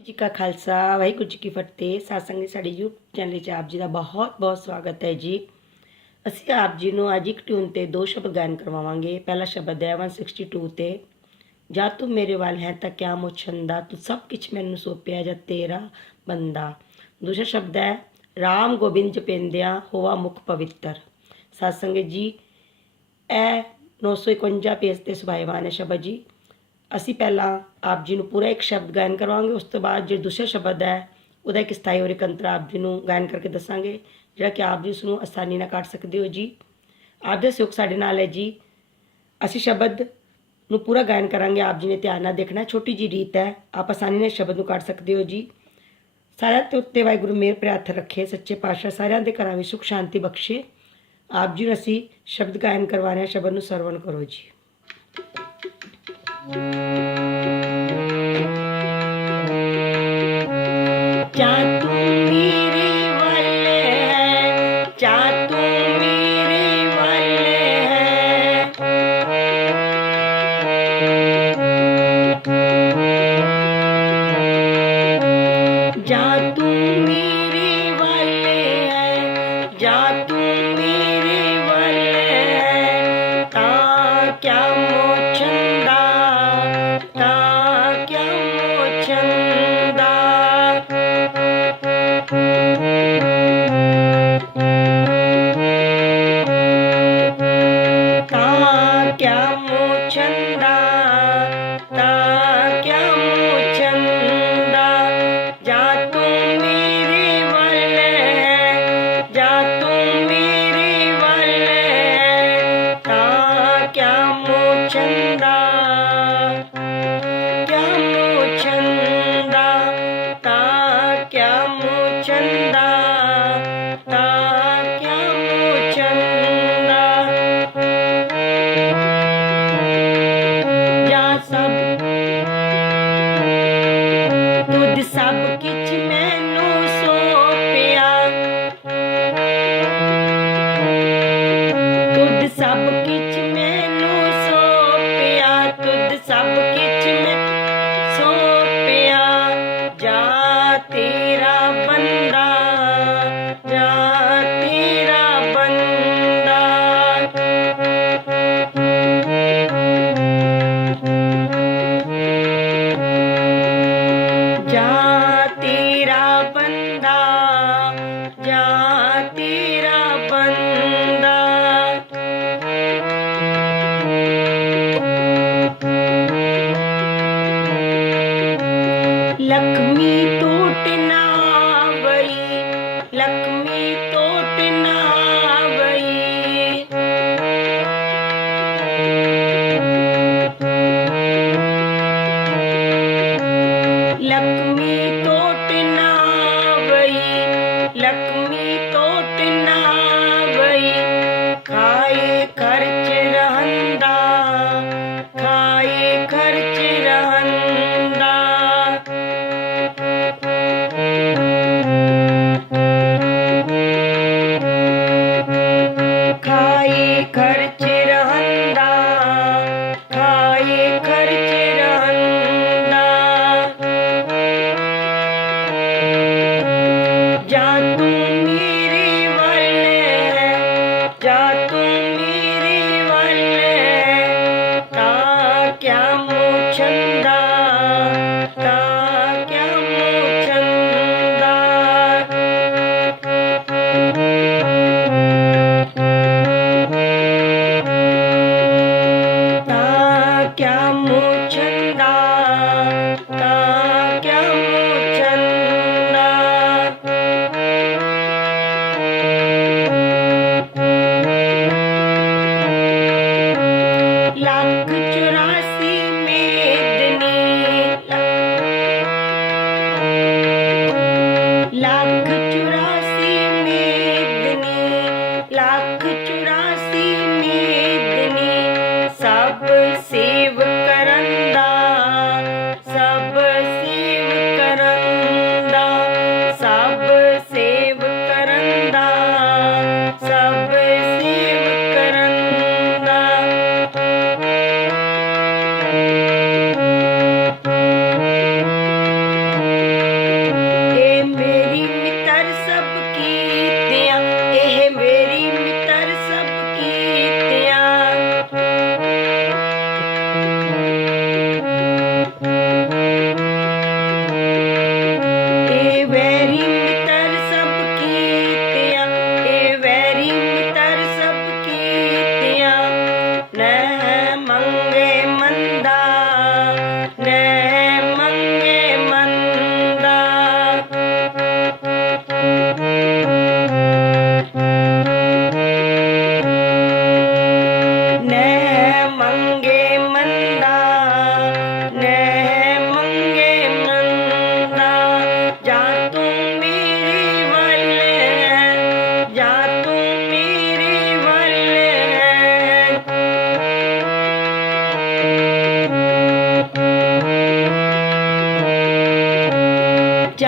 ਜੀ ਕਾ ਖਾਲਸਾ, ਵਾਹਿਗੁਰੂ ਜੀ ਕੀ ਫਤਿਹ। ਸਾਸੰਗ ਦੀ ਸਾਡੀ YouTube ਚੈਨਲ 'ਚ ਆਪ ਜੀ ਦਾ ਬਹੁਤ-ਬਹੁਤ ਸਵਾਗਤ ਹੈ ਜੀ। ਅਸੀਂ ਆਪ ਜੀ ਨੂੰ ਅੱਜ ਇੱਕ ਟਿਊਨ ਤੇ ਦੋ ਸ਼ਬਦ ਗਾਇਨ ਕਰਵਾਵਾਂਗੇ। ਪਹਿਲਾ ਸ਼ਬਦ ਹੈ 162 ਤੇ, ਜਾਂ ਤੂੰ ਮੇਰੇ ਵੱਲ ਹੈ ਤਾਂ ਕਿਆ ਮੁਛੰਦਾ ਤੂੰ ਸਭ ਕੁਛ ਮੈਨੂੰ ਸੌਪਿਆ ਜਾਂ ਤੇਰਾ ਬੰਦਾ? ਦੂਸਰਾ ਸ਼ਬਦ ਹੈ, ਰਾਮ ਗੋਬਿੰਦ ਜਪਿੰਦਿਆ ਹੋਵਾ ਮੁਖ ਪਵਿੱਤਰ? ਸਾਸੰਗ ਜੀ, ਇਹ 951 ਪੇਜ ਤੇ ਸੁਭਾਈਵਾਨ ਹੈ ਸ਼ਬਦ ਜੀ। ਅਸੀਂ ਪਹਿਲਾਂ ਆਪ ਜੀ ਨੂੰ ਪੂਰਾ ਇੱਕ ਸ਼ਬਦ ਗਾਇਨ ਕਰਵਾਵਾਂਗੇ, ਉਸ ਤੋਂ ਬਾਅਦ ਜੇ ਦੂਸਰਾ ਸ਼ਬਦ ਹੈ, ਉਹਦਾ ਇੱਕ ਸਥਾਈ ਔਰ ਇਕੰਤਰ ਆਪ ਜੀ ਨੂੰ ਗਾਇਨ ਕਰਕੇ ਦੱਸਾਂਗੇ, ਜਿਹੜਾ ਕਿ ਆਪ ਜੀ ਉਸ ਨੂੰ ਆਸਾਨੀ ਨਾਲ ਕੱਢ ਸਕਦੇ ਹੋ ਜੀ। ਆਪ ਦਾ ਸਹਿਯੋਗ ਸਾਡੇ ਨਾਲ ਹੈ ਜੀ। ਅਸੀਂ ਸ਼ਬਦ ਨੂੰ ਪੂਰਾ ਗਾਇਨ ਕਰਾਂਗੇ, ਆਪ ਜੀ ਨੇ ਧਿਆਨ ਨਾਲ ਦੇਖਣਾ, ਛੋਟੀ ਜੀ ਰੀਤ ਹੈ, ਆਪ ਆਸਾਨੀ ਨਾਲ ਸ਼ਬਦ ਨੂੰ ਕੱਢ ਸਕਦੇ ਹੋ ਜੀ। ਸਾਰਿਆਂ ਦੇ ਉੱਤੇ ਵਾਹਿਗੁਰੂ ਮੇਰ ਪਿਆਰ ਰੱਖੇ, ਸੱਚੇ ਪਾਤਸ਼ਾਹ ਸਾਰਿਆਂ ਦੇ ਘਰਾਂ ਵਿੱਚ ਸੁਖ ਸ਼ਾਂਤੀ ਬਖਸ਼ੇ। ਆਪ ਜੀ ਨੂੰ ਅਸੀਂ ਸ਼ਬਦ ਗਾਇਨ ਕਰਵਾ ਰਹੇ ਹਾਂ ਸ਼ਬਦ ਨੂੰ ਸਰਵਣ ਕਰੋ ਜੀ। ਜਾ कभी टूटना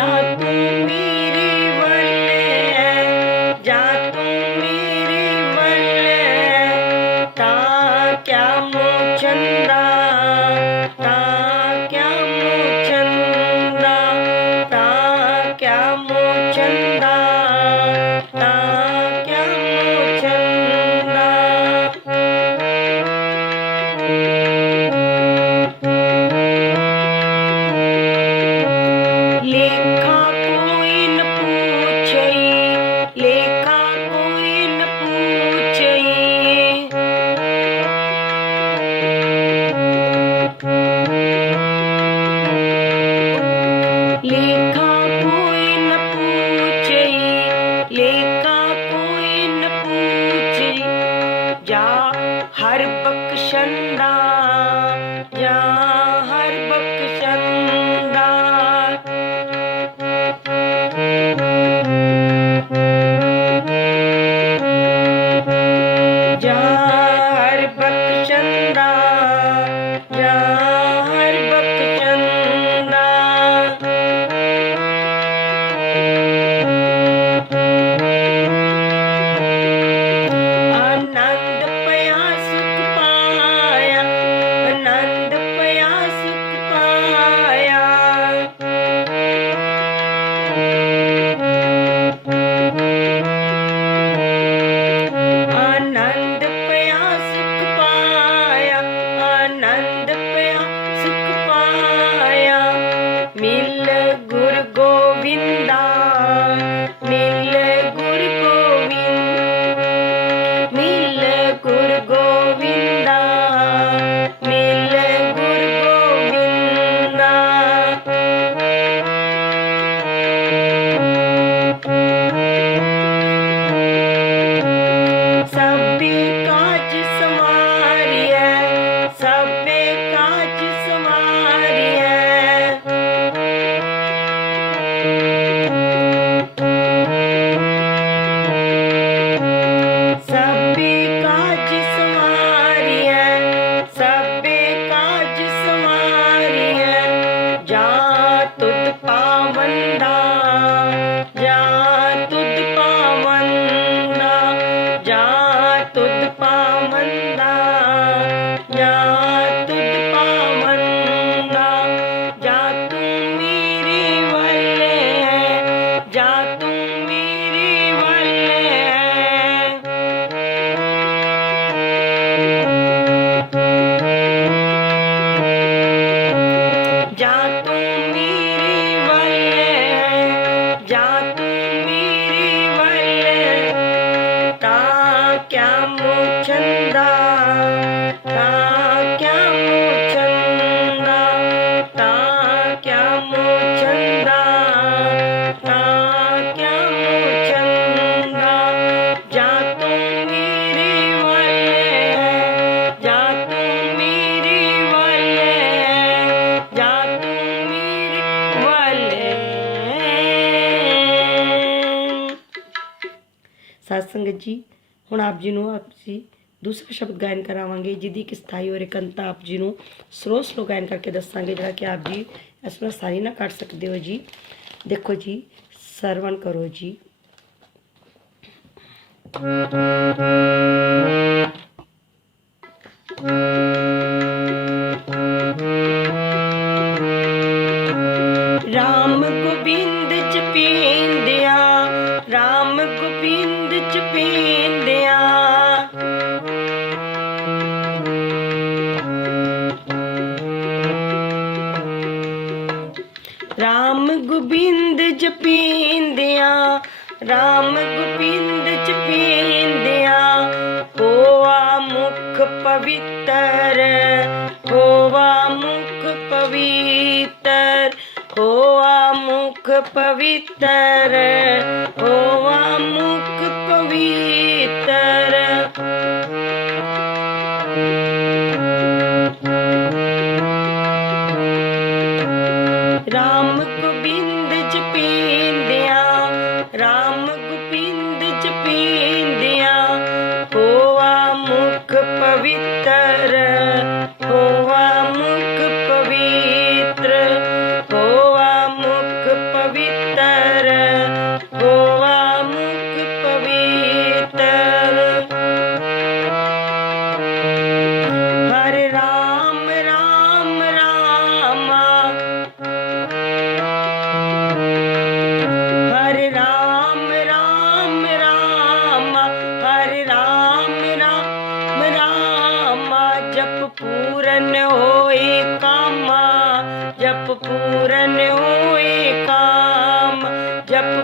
not we. ਸਾਧ ਸੰਗਤ ਜੀ, ਹੁਣ ਆਪ ਜੀ ਨੂੰ ਆਪ ਜੀ ਦੂਸਰਾ ਸ਼ਬਦ ਗਾਇਨ ਕਰਾਵਾਂਗੇ, ਜਿਹਦੀ ਕਿ ਸਥਾਈ ਔਰ ਇਕੰਤਾ ਆਪ ਜੀ ਨੂੰ ਸਰੋਸ ਸਲੋ ਗਾਇਨ ਕਰਕੇ ਦੱਸਾਂਗੇ, ਜਿਹੜਾ ਕਿ ਆਪ ਜੀ ਇਸ ਨੂੰ ਸਾਰੀ ਨਾ ਕੱਟ ਸਕਦੇ ਹੋ ਜੀ। ਦੇਖੋ ਜੀ, ਸਰਵਣ ਕਰੋ ਜੀ। पवित्र होवा मुक्त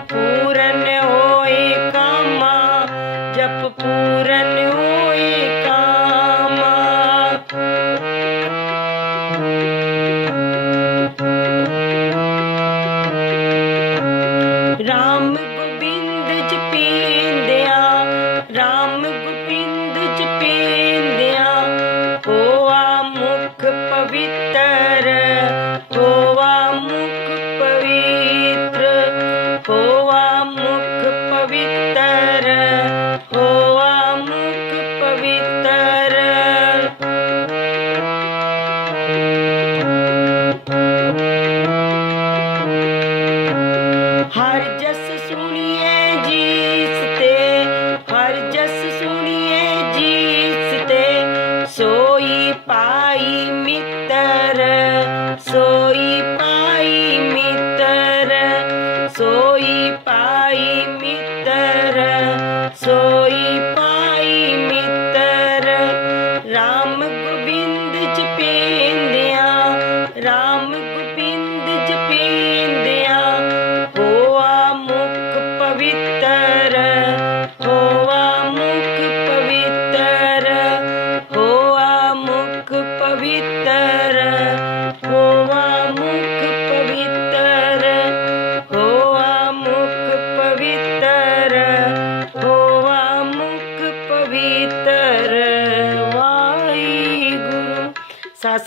பூர ਹੋਆ ਮੁਖ ਪਵਿੱਤਰ ਹੋਆ पायि पितर सो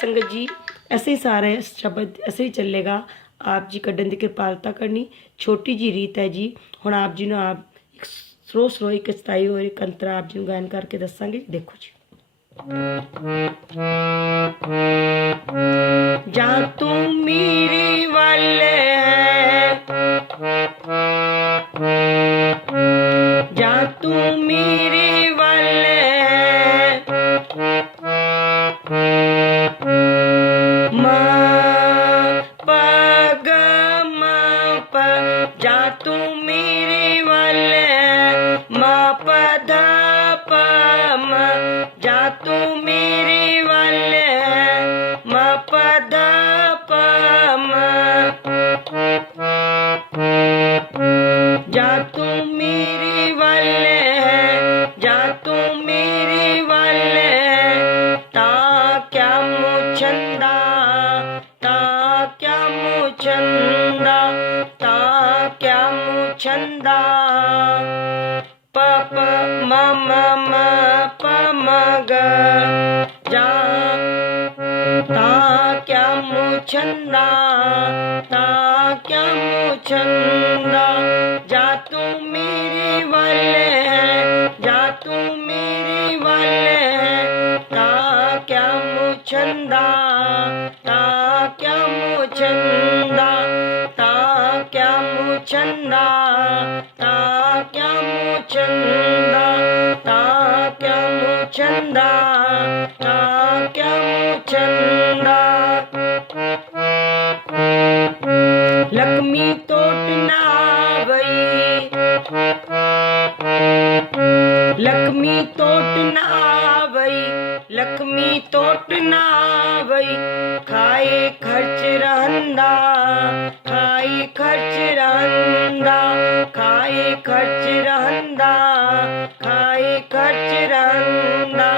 ਸਾਧ ਸੰਗਤ ਜੀ ਅਸੀਂ ਸਾਰੇ ਸ਼ਬਦ ਅਸੀਂ ਚੱਲੇਗਾ। ਆਪ ਜੀ ਕੱਢਣ ਦੀ ਕਿਰਪਾਲਤਾ ਕਰਨੀ। ਛੋਟੀ ਜੀ ਰੀਤ ਹੈ ਜੀ। ਹੁਣ ਆਪ ਜੀ ਨੂੰ ਆਪ ਇੱਕ ਸਲੋ ਇੱਕ ਸਤਾਈ ਹੋਰ ਇੱਕ ਆਪ ਜੀ ਨੂੰ ਗਾਇਨ ਕਰਕੇ ਦੱਸਾਂਗੇ। ਦੇਖੋ ਜੀ। ਜਾਂ ਤੂੰ ਮੇਰੇ ਵੱਲ ਹੈ। ਜਾਂ ਤੂੰ ਮੇਰੇ ਜਾ ਤੂੰ ਮੇਰੇ ਵੱਲ ਹੈ ਜਾ ਤੂੰ ਮੇਰੇ ਵੱਲ ਹੈ ਤਾਂ ਕਿਆ ਮੁਛੰਦਾ ਤਾਂ ਕਿਆ ਮੁਛੰਦਾ ਤਾਂ ਕਿਆ ਮੁਛੰਦਾ ਪਪ ਮਮ ਮ ਪ ਮ ਗ ਜਾ ਤਾਂ ਕਿਆ ਮੁਛੰਦਾ ਤਾਂ ਕਿਆ ਮੁਛੰਦਾ ਜਾ ਤੂੰ ਮੇਰੇ ਵੱਲ ਹੈ ਜਾ ਤੂੰ ਮੇਰੇ ਵੱਲ ਹੈ ਤਾਂ ਕਿਆ ਮੁਛੰਦਾ ਤਾਂ ਕਿਆ ਮੁਛੰਦਾ ਤਾਂ ਕਿਆ ਮੁਛੰਦਾ ਤਾਂ ਕਿਆ ਮੁਛੰਦਾ ਤਾਂ ਕਿਆ ਮੁਛੰਦਾ ਤਾਂ ਕਿਆ ਮੁਛੰਦਾ लक्ष्मी तोट नई लक्ष्मी तोट नई खाए खर्च रहंदा खाए खर्च रहंदा खाए खर्च रहंदा खाए खर्च रहंदा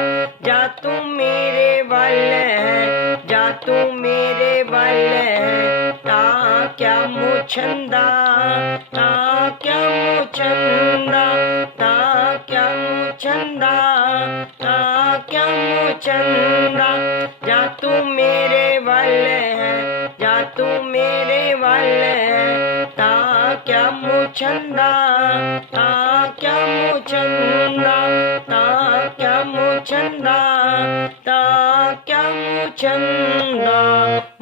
जा तू मेरे वल है, जा तू मेरे वल है, ता क्या मुछंदा ता क्या ਮੁਛੰਦਾ ਜਾ ਤੂੰ ਮੇਰੇ ਵੱਲ ਹੈ ਜਾ ਤੂੰ ਮੇਰੇ ਵੱਲ ਹੈ ਤਾਂ ਕਿਆ ਮੁਛੰਦਾ ਤਾਂ ਕਿਆ ਮੁਛੰਦਾ ਤਾਂ ਕਿਆ ਮੁਛੰਦਾ ਤਾਂ ਕਿਆ ਮੁਛੰਦਾ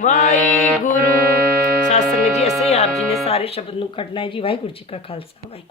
ਵਾਹਿਗੁਰੂ ਸਤਿਸੰਗ ਜੀ ਅਸੀਂ ਆਪ ਜੀ ਨੇ ਸਾਰੇ ਸ਼ਬਦ ਨੂੰ ਕੱਢਣਾ ਹੈ ਜੀ ਵਾਹਿਗੁਰੂ ਜੀ ਕਾ ਖਾਲਸਾ ਵਾਹਿਗੁਰੂ